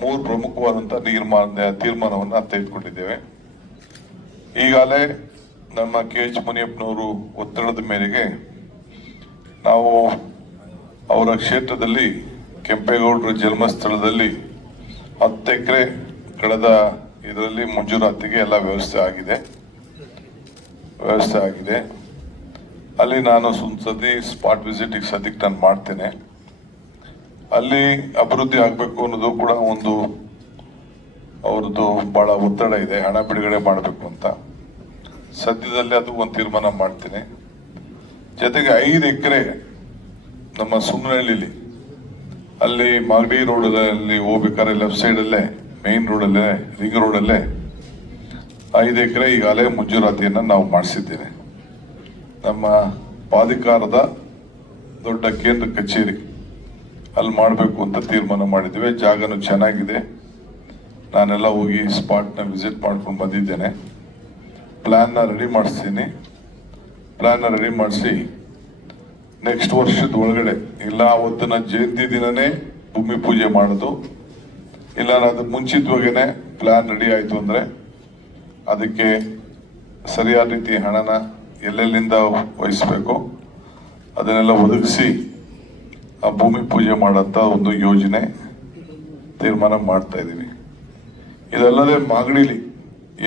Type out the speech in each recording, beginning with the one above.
ಮೂರು ಪ್ರಮುಖವಾದಂಥ ನಿರ್ಮಾಣ ತೀರ್ಮಾನವನ್ನು ತೆಗೆದುಕೊಂಡಿದ್ದೇವೆ. ಈಗಾಗಲೇ ನಮ್ಮ ಕೆ ಎಚ್ ಮುನಿಯಪ್ಪನವರು ಒತ್ತಡದ ಮೇರೆಗೆ ನಾವು ಅವರ ಕ್ಷೇತ್ರದಲ್ಲಿ ಕೆಂಪೇಗೌಡರ ಜನ್ಮಸ್ಥಳದಲ್ಲಿ ಹತ್ತು ಎಕರೆ ಕಳೆದ ಇದರಲ್ಲಿ ಮಂಜೂರಾತಿಗೆ ಎಲ್ಲ ವ್ಯವಸ್ಥೆ ಆಗಿದೆ. ವ್ಯವಸ್ಥೆ ಆಗಿದೆ. ಅಲ್ಲಿ ನಾನು ಒಂದು ಸತಿ ಸ್ಪಾಟ್ ವಿಸಿಟಿಗೆ ಸದ್ಯಕ್ಕೆ ನಾನು ಮಾಡ್ತೇನೆ. ಅಲ್ಲಿ ಅಭಿವೃದ್ಧಿ ಆಗಬೇಕು ಅನ್ನೋದು ಕೂಡ ಒಂದು ಅವ್ರದ್ದು ಬಹಳ ಒತ್ತಡ ಇದೆ, ಹಣ ಬಿಡುಗಡೆ ಮಾಡಬೇಕು ಅಂತ. ಸದ್ಯದಲ್ಲಿ ಅದು ಒಂದು ತೀರ್ಮಾನ ಮಾಡ್ತೀನಿ. ಜೊತೆಗೆ ಐದು ಎಕರೆ ನಮ್ಮ ಸುಮ್ಮನಹಳ್ಳಿಲಿ ಅಲ್ಲಿ ಮಾಗಡಿ ರೋಡಲ್ಲಿ ಹೋಗ್ಬೇಕಾದ್ರೆ ಲೆಫ್ಟ್ ಸೈಡಲ್ಲೇ ಮೇನ್ ರೋಡಲ್ಲೇ ರಿಂಗ್ ರೋಡಲ್ಲೇ ಐದು ಎಕರೆ ಈಗಾಗಲೇ ಮುಂಜೂರಾತಿಯನ್ನು ನಾವು ಮಾಡಿಸಿದ್ದೇವೆ. ನಮ್ಮ ಪ್ರಾಧಿಕಾರದ ದೊಡ್ಡ ಕೇಂದ್ರ ಕಚೇರಿ. ಅಲ್ಲಿ ಮಾಡಬೇಕು ಅಂತ ತೀರ್ಮಾನ ಮಾಡಿದ್ದೇವೆ. ಜಾಗನೂ ಚೆನ್ನಾಗಿದೆ. ನಾನೆಲ್ಲ ಹೋಗಿ ಸ್ಪಾಟ್ನ ವಿಸಿಟ್ ಮಾಡ್ಕೊಂಡು ಬಂದಿದ್ದೇನೆ. ಪ್ಲ್ಯಾನ್ನ ರೆಡಿ ಮಾಡಿಸ್ತೀನಿ. ಪ್ಲ್ಯಾನ್ನ ರೆಡಿ ಮಾಡಿಸಿ ನೆಕ್ಸ್ಟ್ ವರ್ಷದ ಒಳಗಡೆ, ಇಲ್ಲ ಅವತ್ತಿನ ಜಯಂತಿ ದಿನನೇ ಭೂಮಿ ಪೂಜೆ ಮಾಡೋದು, ಇಲ್ಲ ಅದು ಮುಂಚಿತವಾಗೇನೆ ಪ್ಲ್ಯಾನ್ ರೆಡಿ ಆಯಿತು ಅಂದರೆ ಅದಕ್ಕೆ ಸರಿಯಾದ ರೀತಿ ಹಣನ ಎಲ್ಲೆಲ್ಲಿಂದ ವಹಿಸಬೇಕು, ಅದನ್ನೆಲ್ಲ ಒದಗಿಸಿ ಭೂಮಿ ಪೂಜೆ ಮಾಡಂತ ಒಂದು ಯೋಜನೆ ತೀರ್ಮಾನ ಮಾಡ್ತಾ ಇದ್ದೀವಿ. ಇದಲ್ಲದೆ ಮಾಗಡಿಲಿ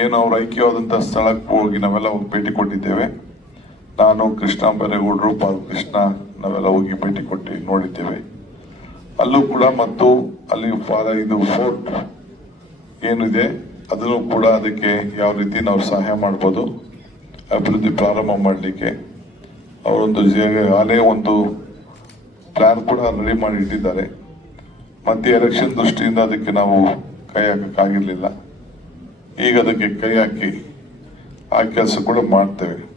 ಏನು ಅವ್ರ ಐಕ್ಯವಾದಂಥ ಸ್ಥಳಕ್ಕೆ ಹೋಗಿ ನಾವೆಲ್ಲ ಹೋಗಿ ಭೇಟಿ ಕೊಟ್ಟಿದ್ದೇವೆ. ನಾನು, ಕೃಷ್ಣ ಬೈರೇಗೌಡರು, ಬಾಲಕೃಷ್ಣ, ನಾವೆಲ್ಲ ಹೋಗಿ ಭೇಟಿ ಕೊಟ್ಟು ನೋಡಿದ್ದೇವೆ. ಅಲ್ಲೂ ಕೂಡ ಮತ್ತು ಅಲ್ಲಿ ಫಾರ ಇದು ಫೋರ್ಟ್ ಏನಿದೆ, ಅದನ್ನು ಕೂಡ ಅದಕ್ಕೆ ಯಾವ ರೀತಿ ನಾವು ಸಹಾಯ ಮಾಡ್ಬೋದು, ಅಭಿವೃದ್ಧಿ ಪ್ರಾರಂಭ ಮಾಡಲಿಕ್ಕೆ. ಅವರೊಂದು ಆಲೇ ಒಂದು ಪ್ಲಾನ್ ಕೂಡ ರೆಡಿ ಮಾಡಿ ಇಟ್ಟಿದ್ದಾರೆ. ಮತ್ತೆ ಎಲೆಕ್ಷನ್ ದೃಷ್ಟಿಯಿಂದ ಅದಕ್ಕೆ ನಾವು ಕೈ ಹಾಕಕ್ಕಾಗಿರ್ಲಿಲ್ಲ. ಈಗ ಅದಕ್ಕೆ ಕೈ ಹಾಕಿ ಆ ಕೆಲಸ ಕೂಡ ಮಾಡ್ತೇವೆ.